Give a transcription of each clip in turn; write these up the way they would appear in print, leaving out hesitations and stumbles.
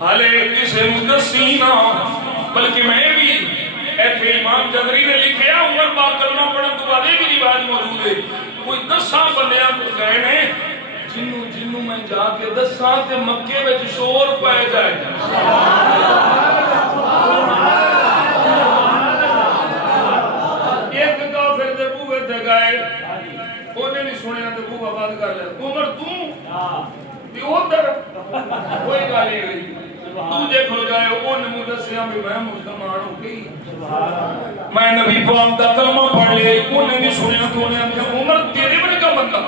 حالے کسے مدسی نہ بلکہ میں بھی ایتھے امام جدری نے لکھیا عمر پاک کلمہ پڑھن تو بعد یہ بھی روایت موجود ہے کوئی 10 بندیاں گئے نے جنوں میں جا کے 10 تے مکے وچ شور پے جائے ایک کافر دے بوئے تے گئے اونے نہیں سنیا تے بوئے بند کر لیا عمر تو بھی ادھر کوئی گل نہیں تو دیکھو جائے ان مدسیاں بھی میں مسلمان ہوں گئی میں نبی پاک دا کلمہ پڑھ لیا انہیں نہیں سنیا تو انہیں آنکھا عمر تیرے بڑے کا بندہ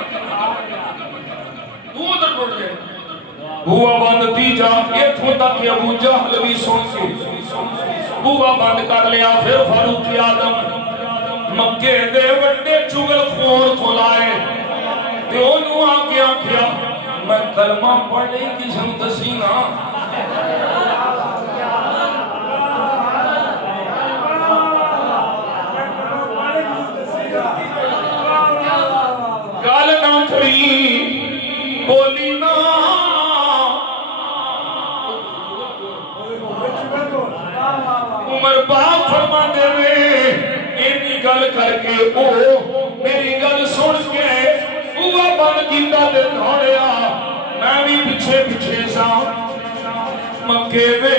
تو ادھر پڑھ لیا ہوا بند تیجا ایک ہوتا کہ ابو جہل بھی سن کے ہوا بند کر لیا پھر فاروق آدم مکے دے وڈے چگل خور کو لائے تے انہوں آگے آنکھیا میں کلمہ پڑھ لیا کسی مدسینا گال نہ کری بولی نا عمر باپ فرما دے میں اینی گل کر کے او میری گل سن کے ہوا بن گیندہ دے دھوڑیا میں بھی پیچھے پیچھے سا مکے دے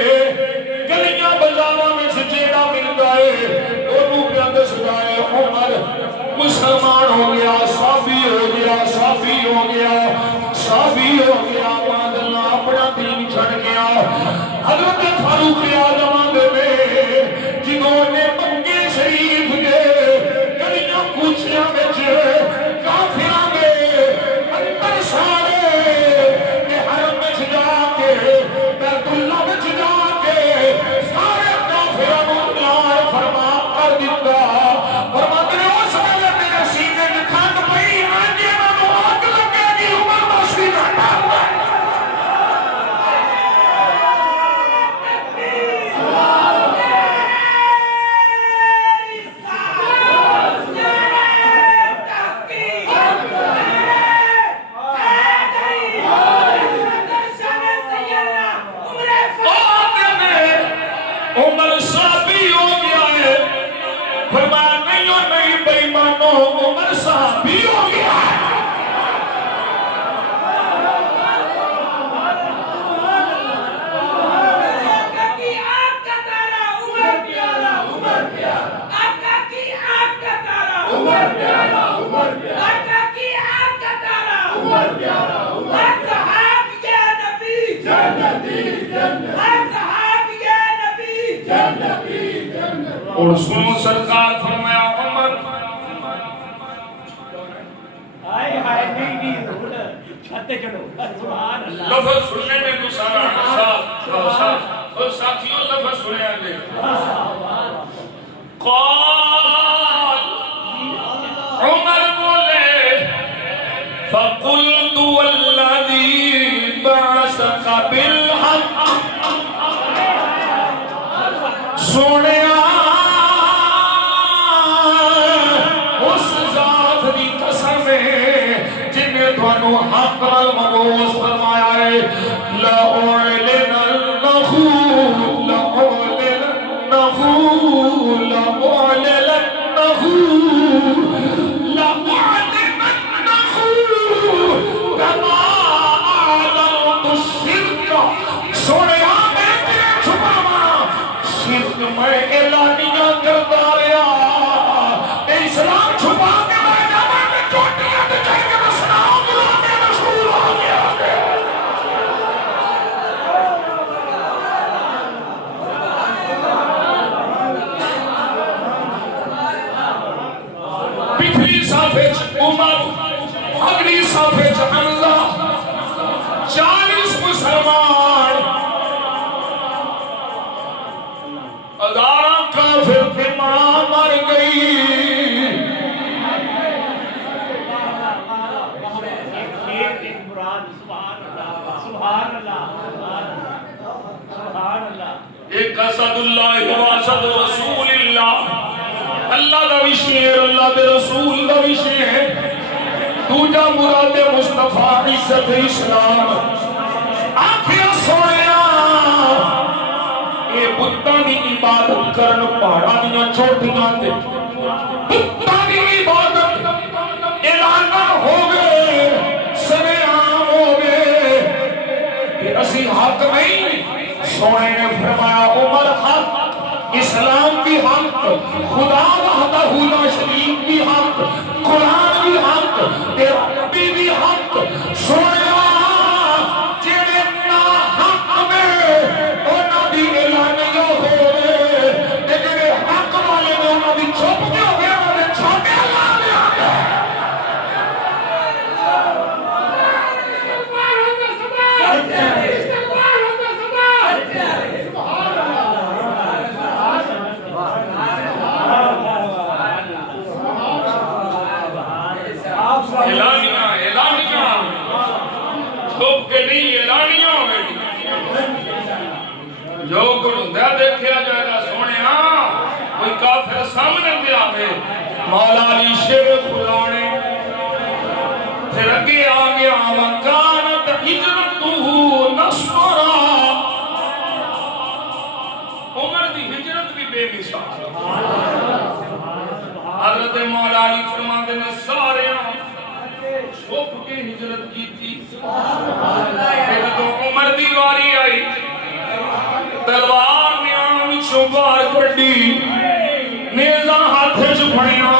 گلیاں بزاواں میں سجیڑا مل گئے انہوں پہ اندس گئے عمر مسلمان ہو گیا صحابی ہو گیا صحابی ہو گیا صحابی ہو گیا بعد اللہ اپنا دین چھڑ گیا حضرت فاروق اعظم میں جنہوں نے مکے شریف کے گلیاں کوچیاں وچ کافراں دے اندر سارے حرم وچ جا کے بیت اللہ وچ جا کے سارے کافراں نوں نار فرما کر دتا فرما دے اس ویلے میرے سینے وچ کھنڈ پئی مانجے نوں اگ لگے گی عمر دا سینہ ٹھنڈا عمر صحابی ہو گیا ہے فرمایا نہیں ہو نہیں بے ایمانو عمر صحابی ہو گیا ہے آقا کی آنکھ کا تارا عمر پیارا عمر پیارا آقا کی آنکھ کا تارا عمر پیارا عمر پیارا آقا کی آنکھ کا تارا عمر پیارا عمر صحاب یا نبی جنتی جنتی صحاب یا نبی جنتی جنتی اور سنو سرکار فرمایا عمر آئے آئے نہیں چھتے چڑھو سبحان اللہ لفظ سننے میں تو سارا اور ساتھیوں لفظ سنے آگے قال عمر بولے فقلت والذی بعثک بالحق سونے اس ذات دی قسم ہے جن نے تھانو حق المبوس فرمایا ہے لأعلننه كما أعلنت الشرك سونے میں تیرے چھپاوا شرک میں اعلانیہ کرتا رہا اسلام چھپا کے میں جمع میں چوٹیاں تے چڑھ کے میں سلام غلام رسول ہو گیا پچھلی صافے عمر اگلی صافے حمزہ 40 مسلمان ہزاراں کافر کی ماں مر گئی ایک مراد سبحان اللہ سبحان اللہ سبحان اللہ ایک اسد اللہ و اسد رسول اللہ اللہ دا وشیر اللہ دے رسول دا وشیر دوجا مراد مصطفیٰ عزت اسلام آنکھیں سویا کرن پہاڑاں دیاں چوٹیاں تے بتاں دی عبادت اعلان ہوگے سنے عام ہوگے کہ اسی حق نہیں سونے نے فرمایا عمر حق اسلام بھی حق خدا وحدہ لا شریک بھی حق قرآن بھی حق تیرا نبی بھی حق سونے جو گلندہ دیکھیا جائے گا سونے کوئی کافر سامنے دے آگے مولا علی شیر خدا نے پھر اگے آگے وکانت ہجرتہ نصرا عمر دی ہجرت بھی بے مثال حضرت مولا علی فرماتے نے سارے چھپ کے ہجرت کی تھی پھر تو عمر دی واری آئی تلوار نے آن چوبار کڑی نیزہ ہاتھ چھپڑیاں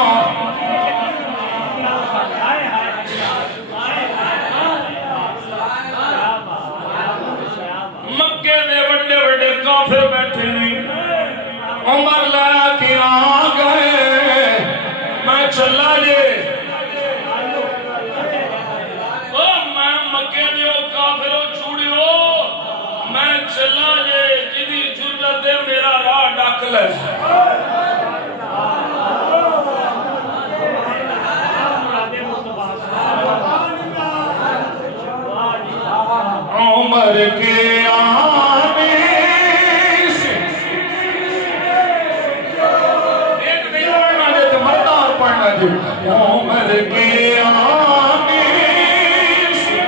مکے دے بڑے بڑے کافر بیٹھے نہیں عمر لا کے آ گئے میں چلا جے میں مکے دے کافروں چھوڑیو میں چلا جے میرا راہ ڈاک لے عمر کے آنے سے ایک نہیں پڑھنا دے تو مردار پڑھنا دے عمر کے آنے سے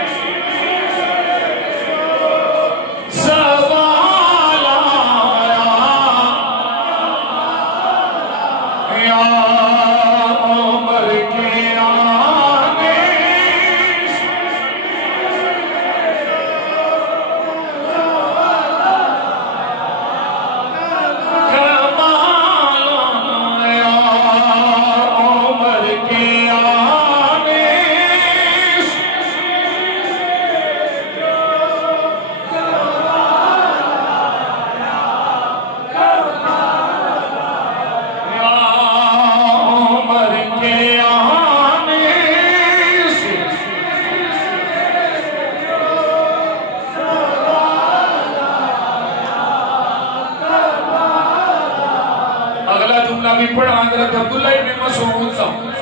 پڑھا حضرت عبداللہ ابن مسعود صاحب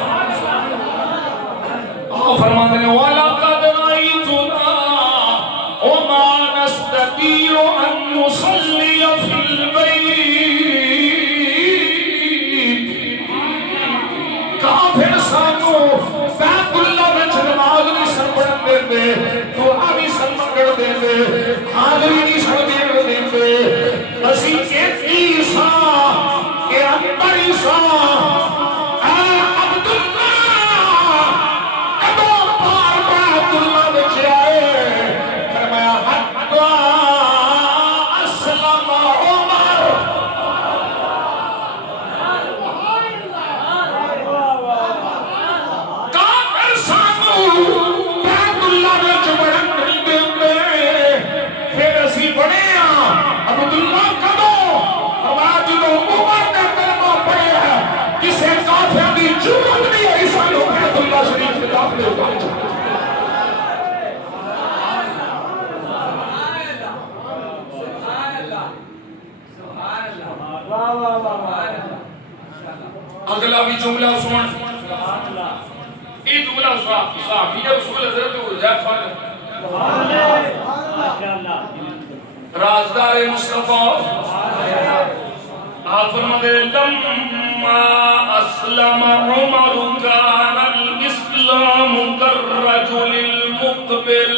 فرماتے ہیں وَلَقَدْ رَأَيْتُنَا وَمَا نَسْتَطِيعُ أَن نُصَلِّيَ فِي الْبَيْتِ کافر سانو بیت اللہ میں نماز نہیں سن پڑھن دے دے دعا نہیں سن منگڑ دے دے حاضری نہیں سن دے دے اسی ایک عیسیٰ کہ اکبر عیسیٰ اے عبداللہ کدو پار بیت اللہ بچے آئے فرمایا حتی اسلام عمر کافر سانو بیت اللہ بچ بڑھن نہیں دے پھر اسی بڑے عبداللہ کدو ہمارا جدو عمر نے کلمہ پڑے ہے کسے کافر دی جرت نہیں ہے سانو بیت اللہ شریف کے داخلے ہوگا اگلا بھی جملہ سن یہ جملہ صحابی رسول حضرت حذیفہ رازدار مصطفیٰ آپ فرماتے ہیں لما اسلم عمر کان الاسلام کالرجل المقبل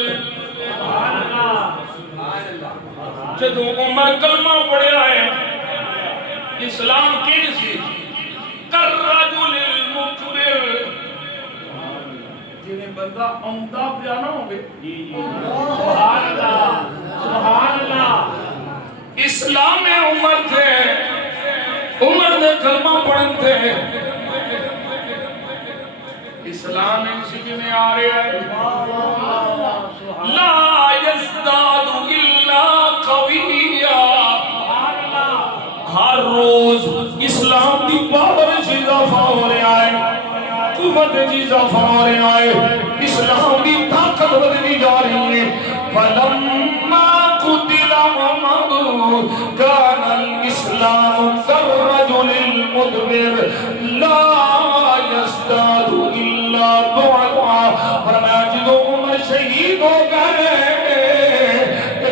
جدو عمر کلمہ پڑھے آئے اسلام کن سی کررجل المقبر جنہیں بندہ عمدہ پیا نہ ہوگے سبحان اللہ سبحان اللہ اسلام میں عمر تھے عمر نے کلمہ پڑھن تھے اسلام میں اسی میں آ رہے ہیں لا یزداد الا قویا ہر روز اسلام دی پاور سے اضافہ ہو رہا ہے قوت سے اضافہ ہو رہا ہے اسلام دی طاقت بڑھتی جا رہی ہے فلما قتل عمر كان الاسلام كالرجل المدبر لا يزداد الا ضعفا فرمایا جدو عمر شہید ہو گئے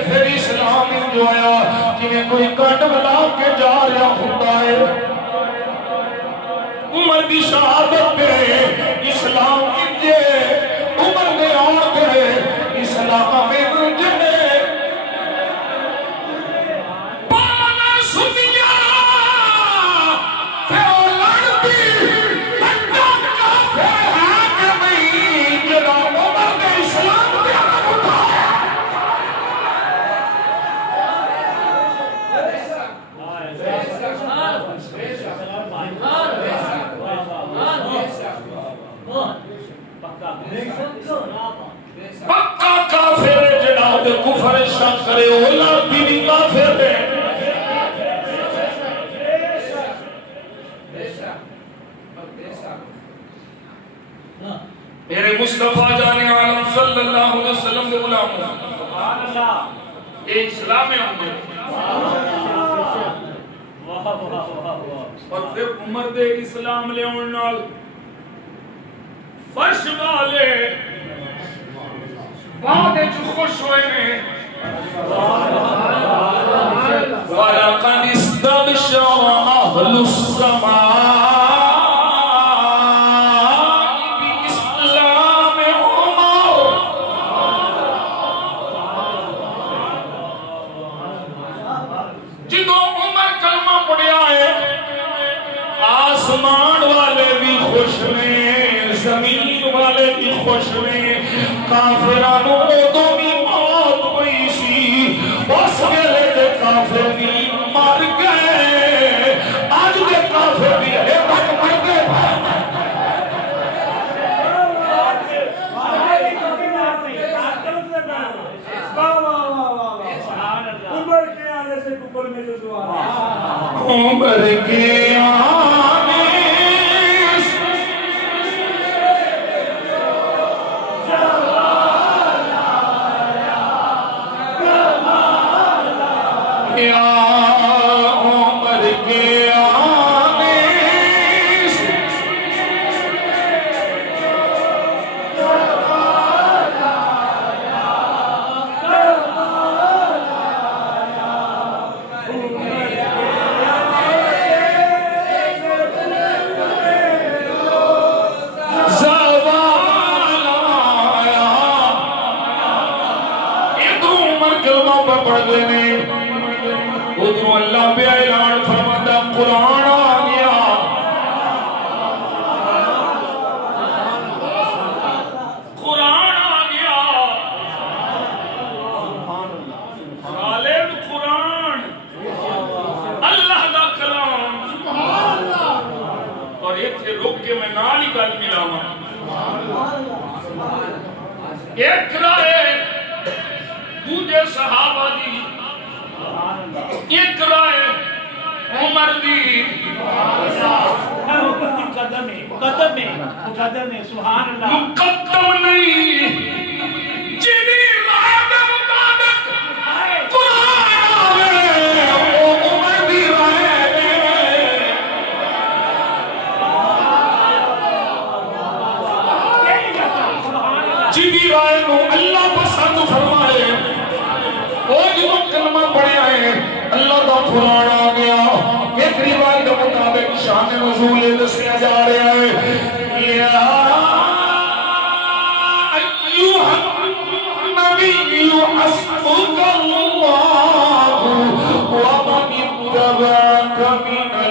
پھر اسلام جو آیا جنہیں کوئی کٹ بلا کے جا رہا ہوتا ہے عمر کی شہادت پہ اسلام کی عمر نے اور پہ اسلام میں پکا کافر ہے جڑا تے کفر شک کرے اولا بھی کافر ہے میرے مصطفیٰ جان عالم صلی اللہ علیہ وسلم کے غلام سبحان اللہ یہ اسلام میں ہوں گے اور پھر عمر دے اسلام لے نال فرش والے بعد جو خوش ہوئے نے وَلَقَدْ اسْتَبْشَرَ أَهْلُ السَّمَاءِ بِإِسْلَامِ عُمَرَ جدو عمر کلمہ پڑھیا ہے آسمان والے بھی خوش میں زمین والے بھی خوش میں کافرانو ادو بھی موت ہوئی سی اس ویلے دے کافر بھی مر گئے آج دے کافر بھی ہے تک مر گئے عمر کے آنے سے کفر میں جو سوال عمر کے آنے اللہ پہ اعلان فرماتا قرآن آ گیا قرآن آ گیا غالب قرآن اللہ دا کلام اور ایک تھے رک کے میں نال ہی گل ملاواں ایک رائے دوجے صحابہ دی ایک رائے عمر دی مقدم ہے سبحان اللہ مقدم نہیں جنہی رائے دے مطابق قرآن آوے وہ عمر دی رائے دے جنہی رائے نو اللہ پسند فرمائے وہ جو کلمہ پڑھے آئے اللہ کا قرآن آ گیا ایک روایت کے مطابق شان نزول دسیا جا رہا ہے یا ایوہ النبی حسبک اللہ ومن اتبعک من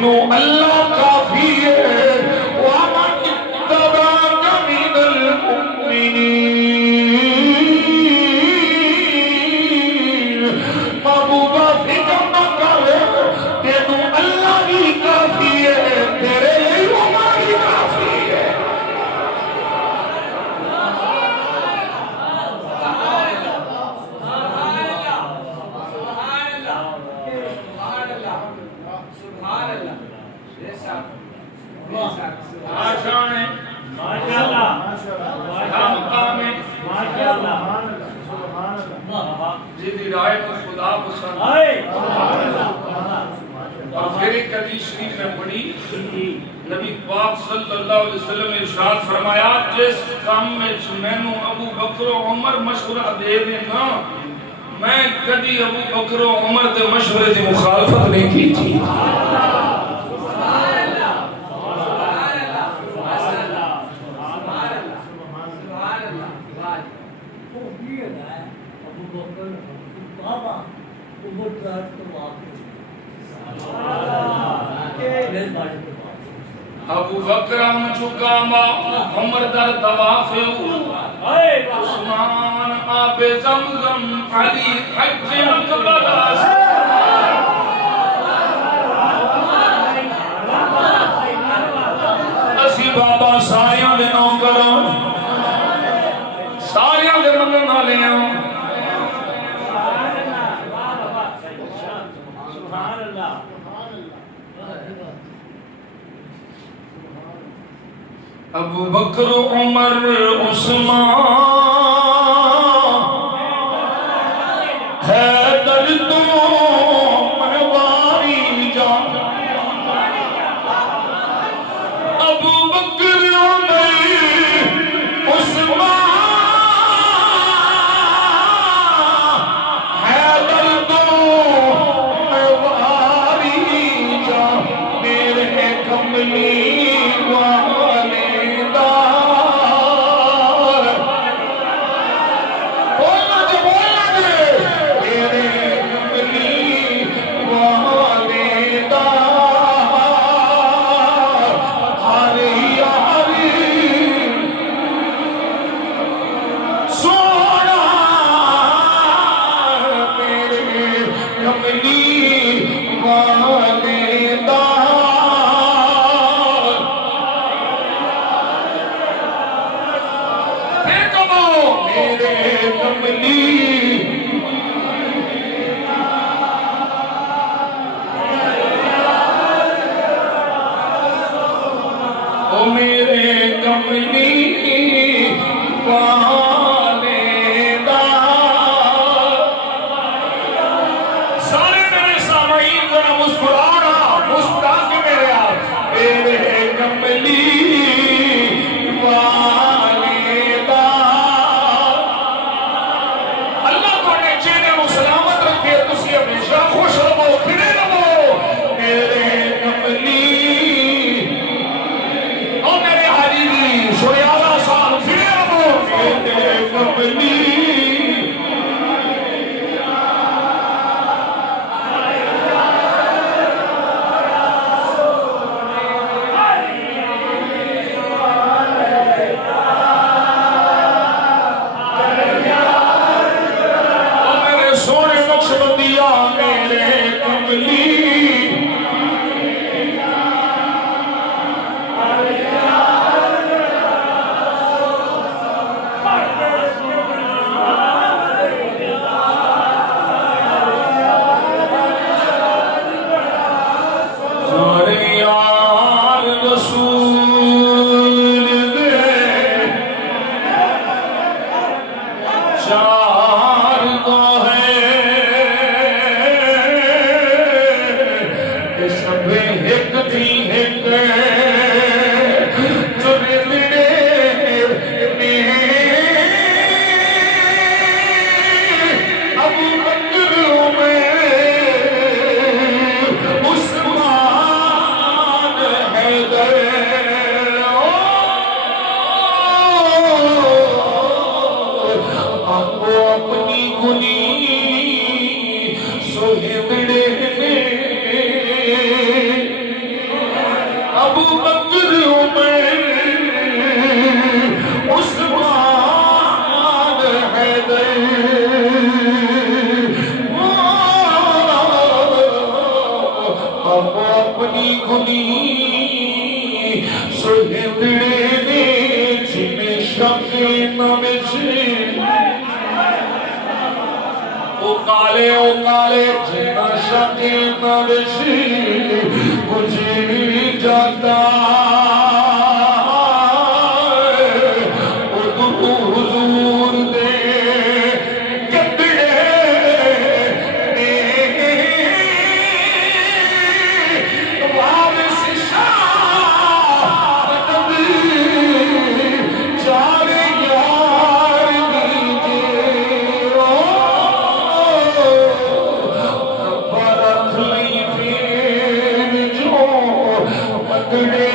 تینوں اللہ کافی ہے وَمَنِ اتَّبَعَكَ مِنَ الْمُؤْمِنِينَ محبوبہ فکر نہ کر تینوں اللہ ہی کافی ہے تیرے لیے عمر ہی کافی ہے آشان ہے ماشاءاللہ ہم کام ہے ماشاءاللہ جیدی رائے کو خدا پسند ہائے اور پھر ایک حدیث شریف میں پڑھی نبی پاک صلی اللہ علیہ وسلم نے ارشاد فرمایا جس کام میں مینوں ابو بکر و عمر مشورہ دے دینا میں کبھی ابو بکر و عمر دے مشورے دی مخالفت نہیں کی تھی ابو بکر ہم چکا ما عمر در طواف عثمان آب زمزم علی حج اکبر اسی بابا ساریاں دے نو کرو ساریاں دے منن والے ہیں ابو بکر عمر عثمان حیدر تو منواری جان ابو بکر عمر عثمان حیدر تو منواری جان میرے کملی بولنا جو میرے کملی کالے او کالے جنا شاکی نرشی کچھ جاتا حضور دے کتڑے وارث شاہ مدد چارے یار دیجے برکھ لی پھر جو مدڑے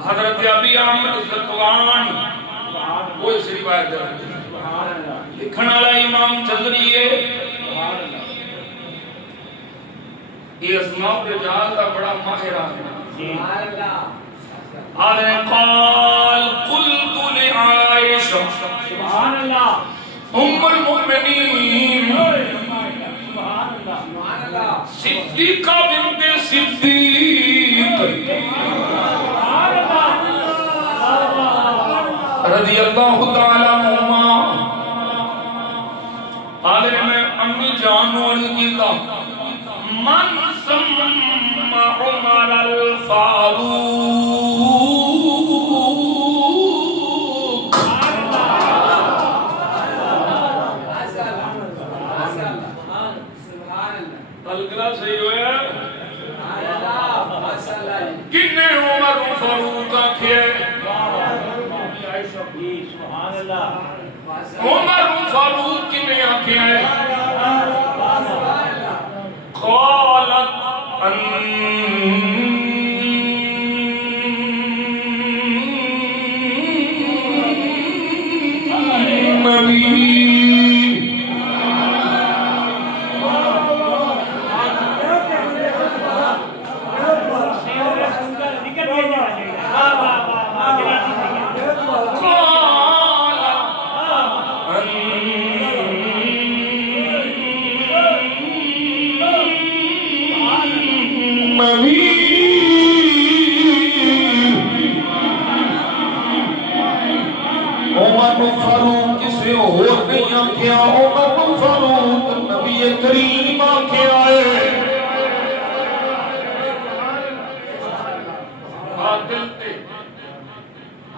حضرت ابی احمد زکوان وہ اس روایت لکھن والا امام جزری ہے یہ اسماء الرجال کا بڑا ماہر ہے حضرت قال قلت لعائشہ سبحان اللہ ام المؤمنین صدیقہ بنت صدیق رضی اللہ تعالیٰ عنہما حالے میں امی جانوں کی کا من سمع عمر الفاروق تلقلہ صحیح ہویا کنے عمر فاروق آکھے عمر فاروق کی میں آنکھیں آئے قالت فاروق کسے اور نہیں آنکھیں عمر فاروق نبی کریم آنکھیں آئے عادل تے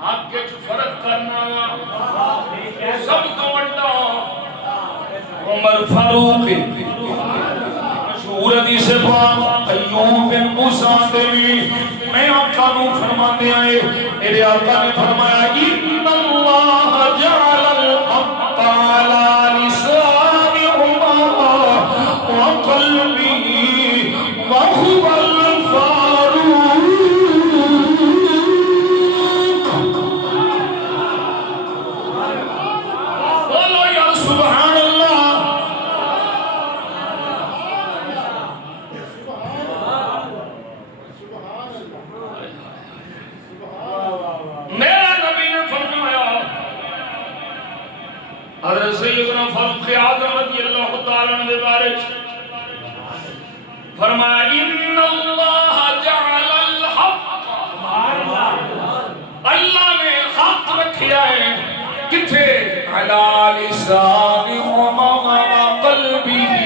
آپ کے جو فرق کرنا سب تو بڑا عمر فاروق مشہور حدیث پاک ایوب بن موسیٰ دیوی میں آقا نو فرما دے آئے میرے آقا نے فرمایا ان اللہ جعل الحق على لسان عمر وقلبه وهو الفاروق بولو یا سبحان اللہ میرا نبی نے فرمایا حضرت سیدنا فاروق اعظم رضی اللہ تعالیٰ عنہ بارے فرمایا ان اللہ جعل الحق اللہ نے حق رکھیا ہے کتھے علی لسان عمر وقلبه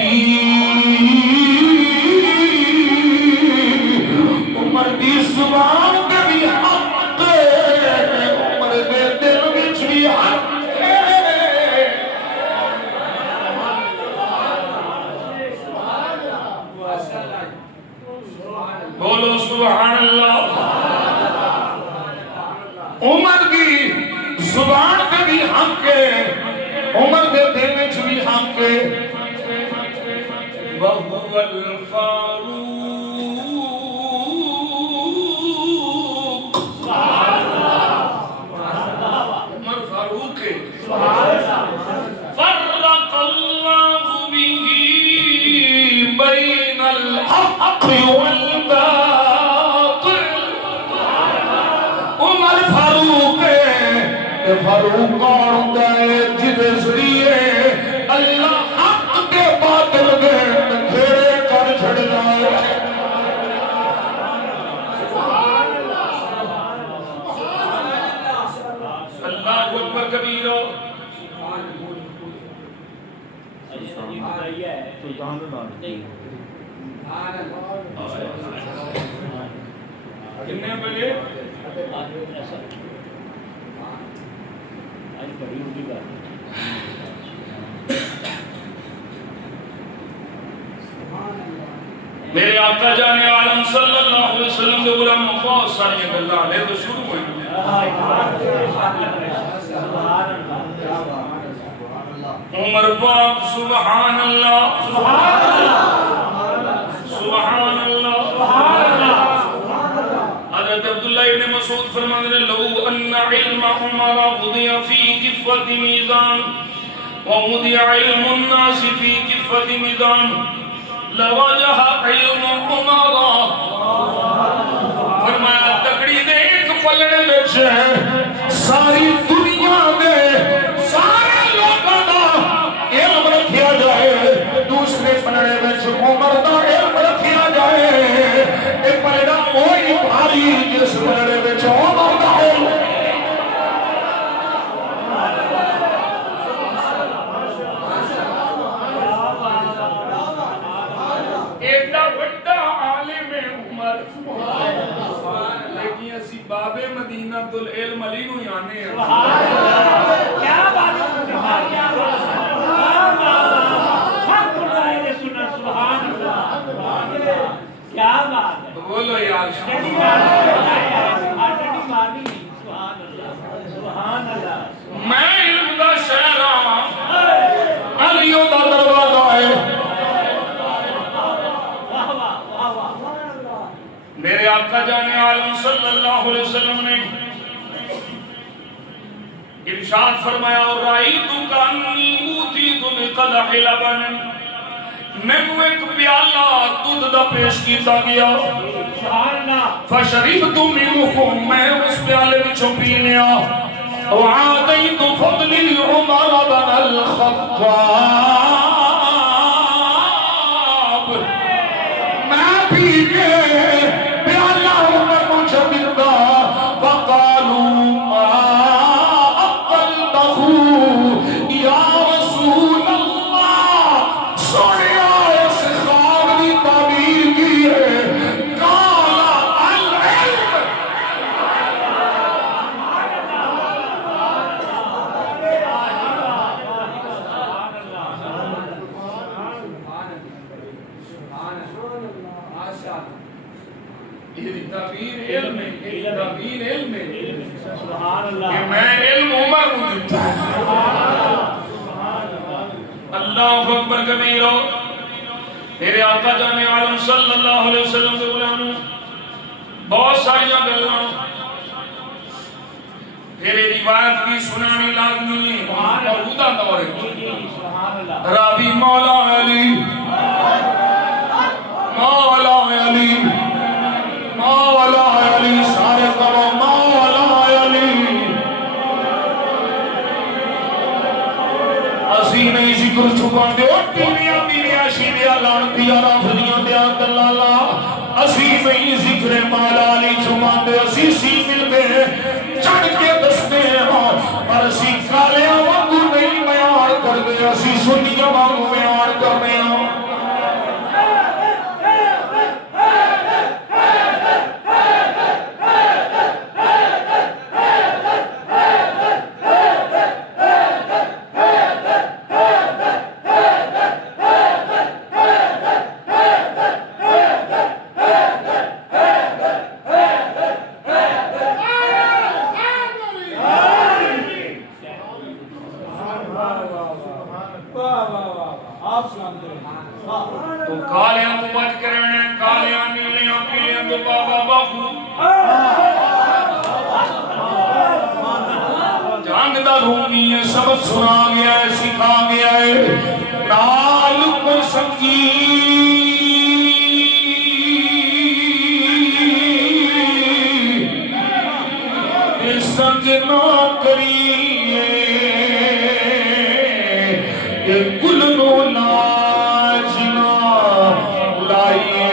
عمر دی زبان پہ بھی حق ہے عمر دے دل وچ بھی حق ہے بولو سبحان اللہ عمر کی زبان زبان تے بھی ہم کے عمر دے دل وچ بھی ہم کے وَهُوَ الْفَارُوق عمر فاروق ہے فرق اللہ به بین الحق والباطل عمر فاروق ہے فاروق کون ہوتا ہے جدے ذریعے اللہ حق کے باطل کے گھیرے کر چھڑنا ہے اللہ اکبر کبیرہ کتنے بجے میرے آقا جان عالم صلی اللہ علیہ وسلم کے غلام بہت ساری گلاں لے تو شروع ہوئی عمر پاک سبحان اللہ سبحان اللہ حضرت عبداللہ ابن مسعود فرماتے ہیں لو ان علم عمر وضع فی کفۃ میزان ووضع علم الناس فی کفۃ میزان لوجہ علم عمر فرمایا تکڑی دے ایک پلڑے میں ساری دنیا میں سارے لوگوں کا علم رکھیا جائے دوسرے پلڑے میں عمر کا علم رکھیا جائے ایک پلڑا وہی بھاری جس پلڑے میں عمر کا علم باب مدینہ العلم علی نو یانے ہیں کیا بات ہے سبحان اللہ کیا بات ہے بولو یار میں علم دا شہر ہاں علیوں دا دروازہ ہے میرے آقا جان عالم صلی اللہ علیہ وسلم نے ارشاد فرمایا اور رأیتو کانی اوتیتو بقدح لبن میں کو ایک پیالہ دودھ دا پیش کیتا گیا فشریبتو منکم میں اس پیالے وچوں پی لیا وعادیت فضلی عمر بن الخطاب میں پی کے اللہ اکبر کبیرہ میرے آقا جان عالم صلی اللہ علیہ وسلم کے غلام بہت ساری گلاں تیرے روایت کی سنانی لازمی ہے موجودہ دور ہے راوی مولا علی مولا علی مولا علی سارے کرو مولا علی اسی نہیں ذکر چھپا دے ٹیویاں پیویاں شیویاں لانتیاں رافضیاں دیا دلالا اسی نہیں ذکر مولا علی چھپا دے اسی سی مل میں چڑھ کے دستے ہیں اور اسی کالیاں وانگو نہیں بیان کر دے اسی سنیاں وانگو بیان کرنے ہیں آپ سلام کریں تو کالیاں تو بچ کے رہنے کالیاں نیلیاں پیلیاں تو بابا باپو جانگ دا رومی ہے سبق سنا گیا ہے سکھا گیا ہے نال کوئی سنگی سنگ نہ کریے کہ گل نو لاج نہ لائیے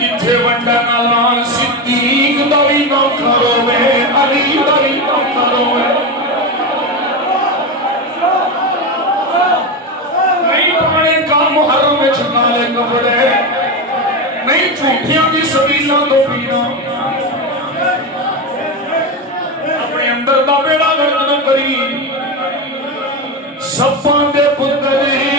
جتھے ونڈا نالا صدیق دوی نو کھرو میں علی دوی نو کھرو میں نہیں پانے کا محرم میں چھکالے کپڑے نہیں جھوٹیاں کی سبیلہ تو پینا اپنے اندر دا بیڑا گردن کری سبان دے پتری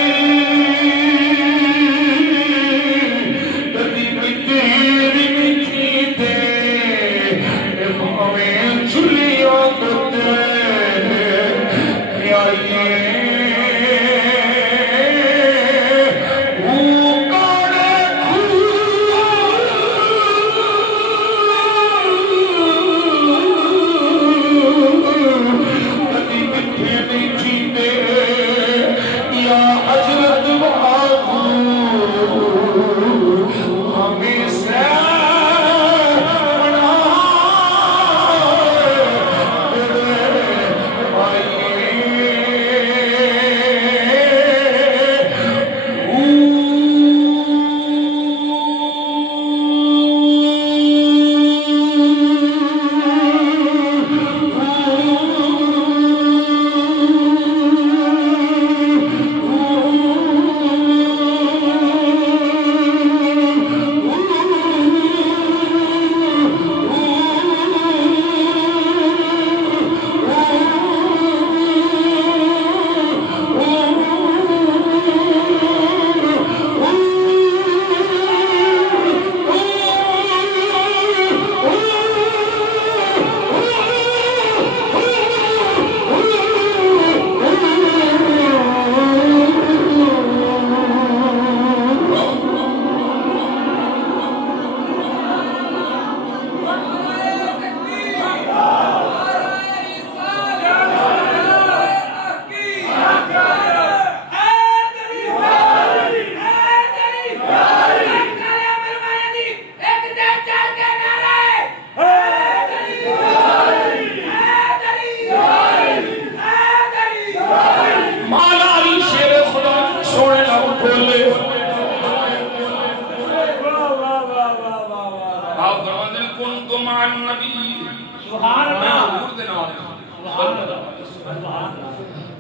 دے نال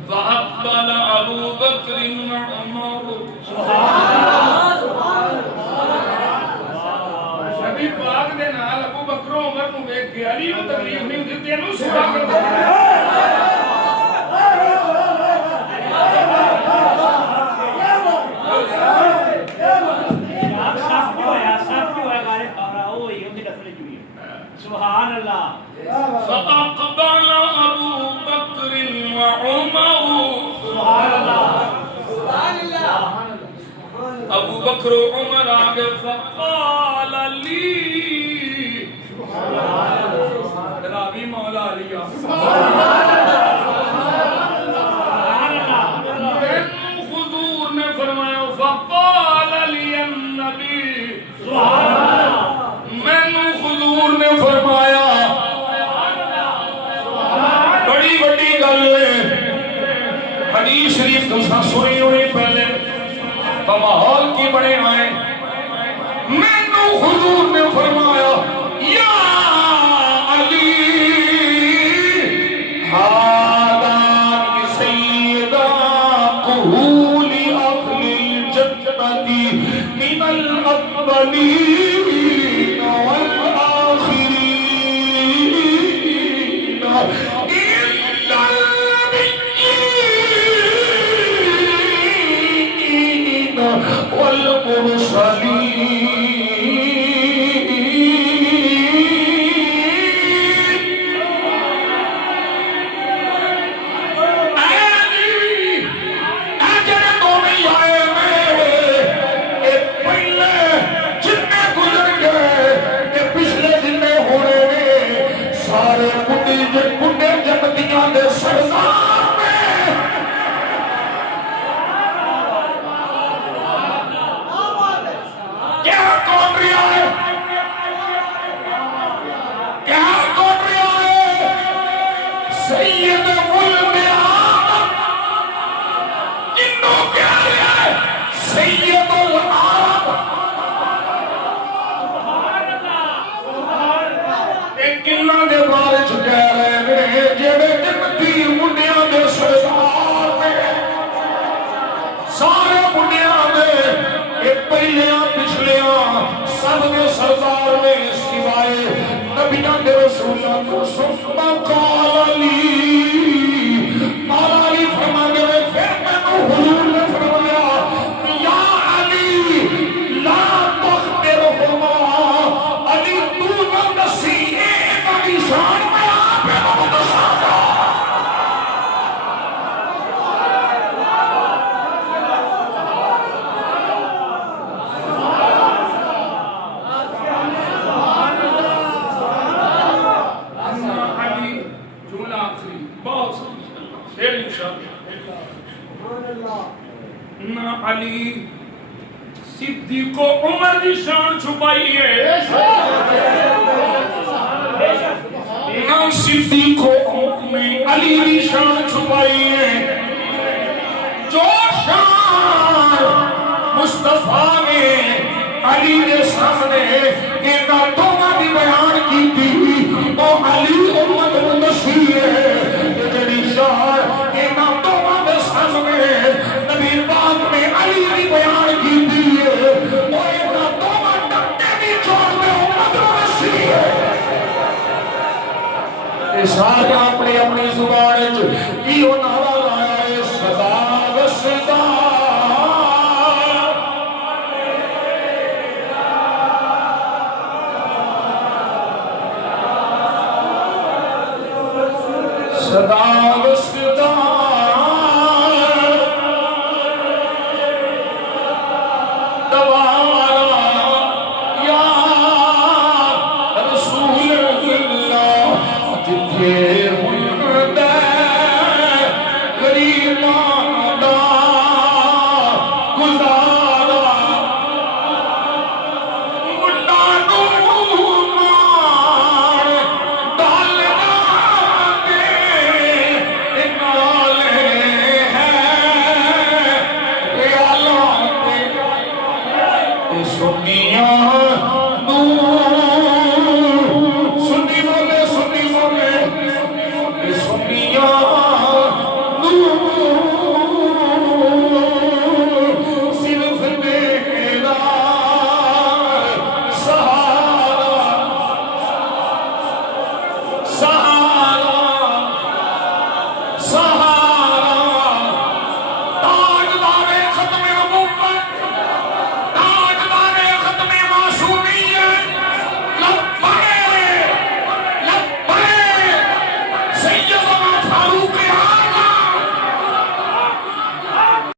فَأَقْبَلَ أَبُو بَكْرٍ وَعُمَرُ نبی پاک دے نال ابو بکر و عمر نو ویکھ کے علی نو تکلیف نہیں ہوندی تینوں سوڑا کر دے سبحان اللہ فَأَقْبَلَ أَبُو بَكْرٍ وَعُمَرُ سبحان اللہ ابو بکر و عمر آگے فقال لی رابی مولا علیہ حضور نے فرمایا فقال لی النبی میں حضور نے فرمایا بڑی بڑی گل حدیث شریف تو سنی ہوئی پہلے ماحول کی بڑے آئے میں نو حضور نے فرمایا یا علی حالان سیدہ قہول اہل الجنت من الاولین والآخرین الا علی صدیق و عمر کی شان چھپائی ہے نہ صدیق و عمر علی کی شان چھپائی ہے جو شان مصطفیٰ نے علی کے سامنے ایک دونوں کی بیان کی تھی وہ علی امت مسیح ہے جڑی شان ایک دونوں کے سامنے نبی پاک میں علی کی بیان کی تھی وہ ایک دونوں ٹکے بھی چھوڑ میں امت مسیح ہے سارے اپنی اپنی زبان کی نعرہ لایا ہے صدا و صدا صدا